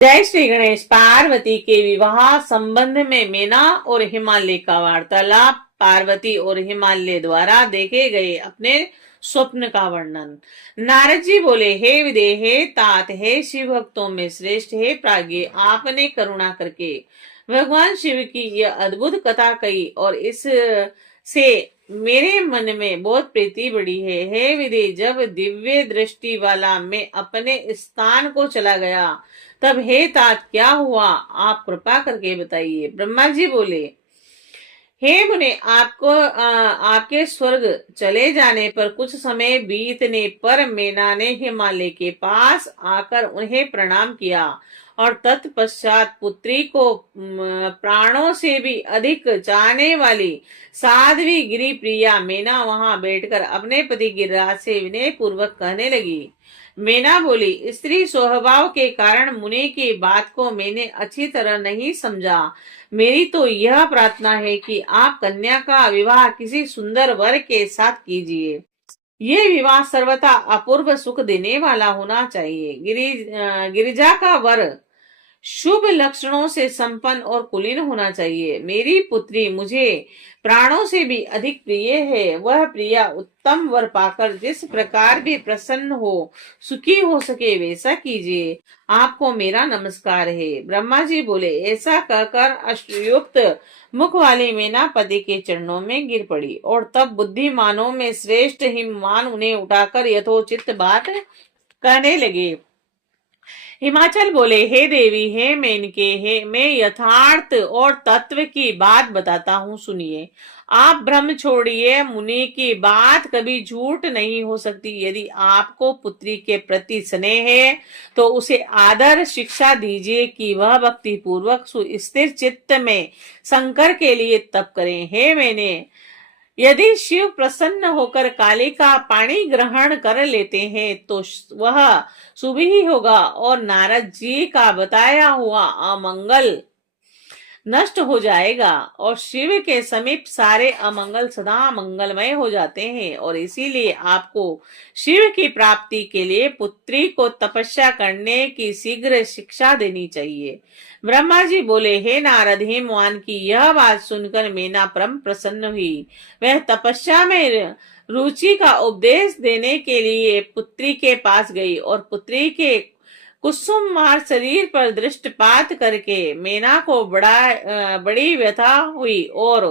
जय श्री गणेश। पार्वती के विवाह संबंध में मीना और हिमालय का वार्तालाप। पार्वती और हिमालय द्वारा देखे गए अपने स्वप्न का वर्णन। नारद जी बोले, हे विदेह, हे तात, हे शिव भक्तों में श्रेष्ठ, हे प्राज्ञ, आपने करुणा करके भगवान शिव की यह अद्भुत कथा कही और इस से मेरे मन में बहुत प्रीति बढ़ी है। हे विदेह, जब दिव्य दृष्टि वाला मैं अपने स्थान को चला गया तब हे तात क्या हुआ, आप कृपा करके बताइए। ब्रह्मा जी बोले, हे मुने, आपके स्वर्ग चले जाने पर कुछ समय बीतने पर मैना ने हिमालय के पास आकर उन्हें प्रणाम किया और तत्पश्चात पुत्री को प्राणों से भी अधिक चाहने वाली साध्वी गिरी प्रिया मैना वहां बैठकर अपने पति गिरिराज से विनय पूर्वक कहने लगी। मैना बोली, स्त्री स्वभाव के कारण मुनि की बात को मैंने अच्छी तरह नहीं समझा। मेरी तो यह प्रार्थना है कि आप कन्या का विवाह किसी सुंदर वर के साथ कीजिए। ये विवाह सर्वथा अपूर्व सुख देने वाला होना चाहिए। गिरिजा का वर शुभ लक्षणों से संपन्न और कुलीन होना चाहिए। मेरी पुत्री मुझे प्राणों से भी अधिक प्रिय है। वह प्रिया उत्तम वर पाकर जिस प्रकार भी प्रसन्न हो, सुखी हो सके वैसा कीजिए। आपको मेरा नमस्कार है। ब्रह्मा जी बोले, ऐसा कहकर अष्टयुक्त मुख वाली मैना पति के चरणों में गिर पड़ी और तब बुद्धिमानों में श्रेष्ठ हिमवान उन्हें उठाकर यथोचित बात कहने लगे। हिमाचल बोले, हे देवी, हे मेनके, हे मैं यथार्थ और तत्व की बात बताता हूँ, सुनिए। आप भ्रम छोड़िए, मुनि की बात कभी झूठ नहीं हो सकती। यदि आपको पुत्री के प्रति स्नेह है तो उसे आदर शिक्षा दीजिए कि वह भक्ति पूर्वक सुस्थिर चित्त में शंकर के लिए तप करें। हे मैंने, यदि शिव प्रसन्न होकर काली का पानी ग्रहण कर लेते हैं तो वह शुभ ही होगा और नारद जी का बताया हुआ अमंगल नष्ट हो जाएगा और शिव के समीप सारे अमंगल सदा मंगलमय हो जाते हैं। और इसीलिए आपको शिव की प्राप्ति के लिए पुत्री को तपस्या करने की शीघ्र शिक्षा देनी चाहिए। ब्रह्मा जी बोले, हे नारद, हिमवान की यह बात सुनकर मैना परम प्रसन्न हुई। वह तपस्या में रुचि का उपदेश देने के लिए पुत्री के पास गई और पुत्री के कुसुमवार शरीर पर दृष्टिपात करके मैना को बड़ी व्यथा हुई और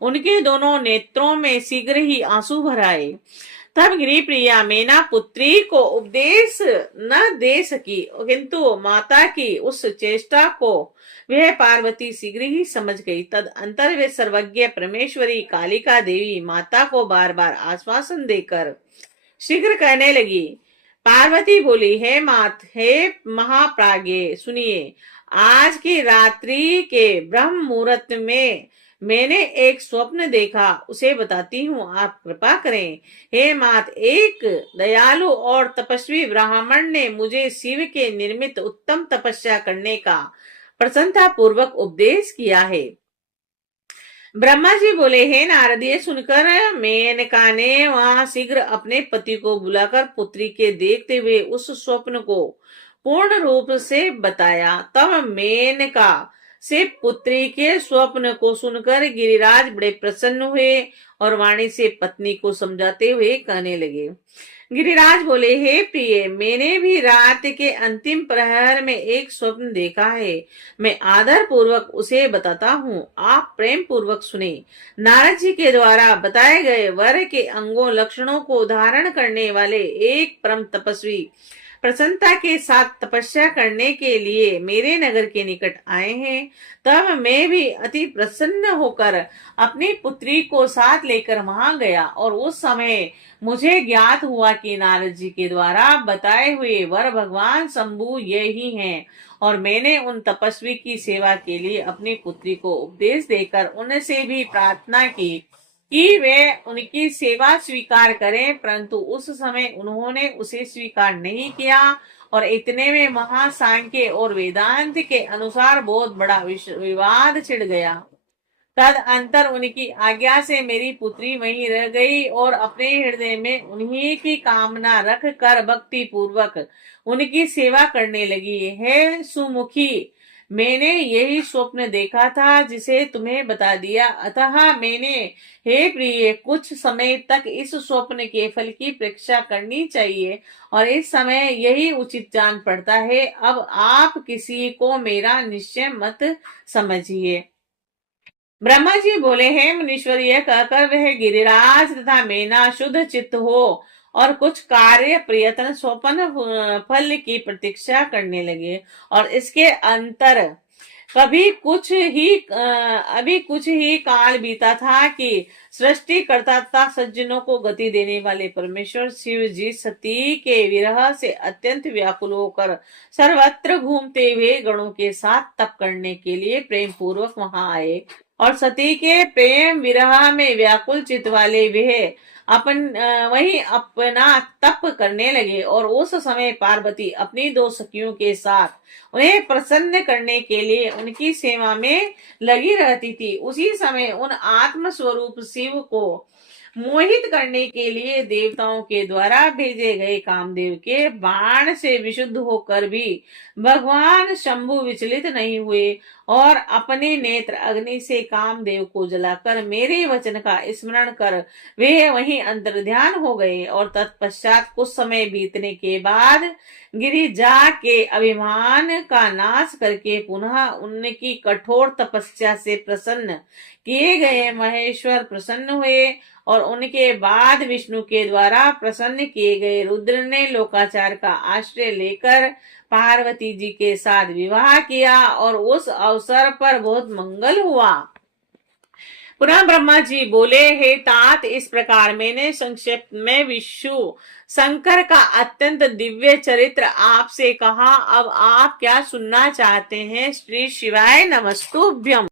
उनके दोनों नेत्रों में शीघ्र ही आंसू भर आए। तब गिरी प्रिया मैना पुत्री को उपदेश न दे सकी, किंतु माता की उस चेष्टा को वह पार्वती शीघ्र ही समझ गई। तद अंतर वे सर्वज्ञ परमेश्वरी कालिका देवी माता को बार बार आश्वासन देकर शीघ्र कहने लगी। पार्वती बोली, हे मात, हे महाप्राज्ञ, सुनिए। आज की रात्रि के ब्रह्म मुहूर्त में मैंने एक स्वप्न देखा, उसे बताती हूँ, आप कृपा करें। हे मात, एक दयालु और तपस्वी ब्राह्मण ने मुझे शिव के निर्मित उत्तम तपस्या करने का प्रसन्नता पूर्वक उपदेश किया है। ब्रह्मा जी बोले, हे नारद, ये सुनकर मेनका ने वहां शीघ्र अपने पति को बुलाकर पुत्री के देखते हुए उस स्वप्न को पूर्ण रूप से बताया। तब मेनका से पुत्री के स्वप्न को सुनकर गिरिराज बड़े प्रसन्न हुए और वाणी से पत्नी को समझाते हुए कहने लगे। गिरिराज बोले, हे प्रिय, मैंने भी रात के अंतिम प्रहर में एक स्वप्न देखा है। मैं आदर पूर्वक उसे बताता हूँ, आप प्रेम पूर्वक सुने। नारद जी के द्वारा बताए गए वर के अंगों लक्षणों को धारण करने वाले एक परम तपस्वी प्रसन्नता के साथ तपस्या करने के लिए मेरे नगर के निकट आए हैं। तब मैं भी अति प्रसन्न होकर अपनी पुत्री को साथ लेकर वहां गया और उस समय मुझे ज्ञात हुआ कि नारद जी के द्वारा बताए हुए वर भगवान शंभु ये ही हैं और मैंने उन तपस्वी की सेवा के लिए अपनी पुत्री को उपदेश देकर उनसे भी प्रार्थना की कि वे उनकी सेवा स्वीकार करें, परंतु उस समय उन्होंने उसे स्वीकार नहीं किया और इतने में महासांख्य और वेदांत के अनुसार बहुत बड़ा विवाद छिड़ गया। तदअंतर उनकी आज्ञा से मेरी पुत्री वहीं रह गई और अपने हृदय में उन्हीं की कामना रख कर भक्ति पूर्वक उनकी सेवा करने लगी। है सुमुखी, मैंने यही स्वप्न देखा था जिसे तुम्हें बता दिया, अतः मैंने, हे प्रिय, कुछ समय तक इस स्वप्न के फल की प्रतीक्षा करनी चाहिए और इस समय यही उचित जान पड़ता है। अब आप किसी को मेरा निश्चय मत समझिए। ब्रह्मा जी बोले, हैं मुनीश्वर, यह कहकर वह गिरिराज तथा मेना शुद्ध चित्त हो और कुछ कार्य प्रयत्न स्वप्न फल की प्रतीक्षा करने लगे। और इसके अंतर अभी कुछ ही काल बीता था कि सृष्टि करता तथा सज्जनों को गति देने वाले परमेश्वर शिव जी सती के विरह से अत्यंत व्याकुल होकर सर्वत्र घूमते हुए गणों के साथ तप करने के लिए प्रेम पूर्वक वहां आए। और सती के प्रेम विरह में व्याकुल चित्त वाले वह वही अपना तप करने लगे। और उस समय पार्वती अपनी दो सखियों के साथ उन्हें प्रसन्न करने के लिए उनकी सेवा में लगी रहती थी। उसी समय उन आत्म स्वरूप शिव को मोहित करने के लिए देवताओं के द्वारा भेजे गए कामदेव के बाण से विशुद्ध होकर भी भगवान शंभु विचलित नहीं हुए और अपने नेत्र अग्नि से कामदेव को जलाकर मेरे वचन का स्मरण कर वे वहीं अंतर्ध्यान हो गए। और तत्पश्चात कुछ समय बीतने के बाद गिरिजा के अभिमान का नाश करके पुनः उनकी कठोर तपस्या से प्रसन्न किए गए महेश्वर प्रसन्न हुए और उनके बाद विष्णु के द्वारा प्रसन्न किए गए रुद्र ने लोकाचार का आश्रय लेकर पार्वती जी के साथ विवाह किया और उस अवसर पर बहुत मंगल हुआ। पुनः ब्रह्मा जी बोले, हे तात, इस प्रकार मैंने संक्षेप में विष्णु शंकर का अत्यंत दिव्य चरित्र आपसे कहा। अब आप क्या सुनना चाहते हैं? श्री शिवाय नमस्तुभ्यम।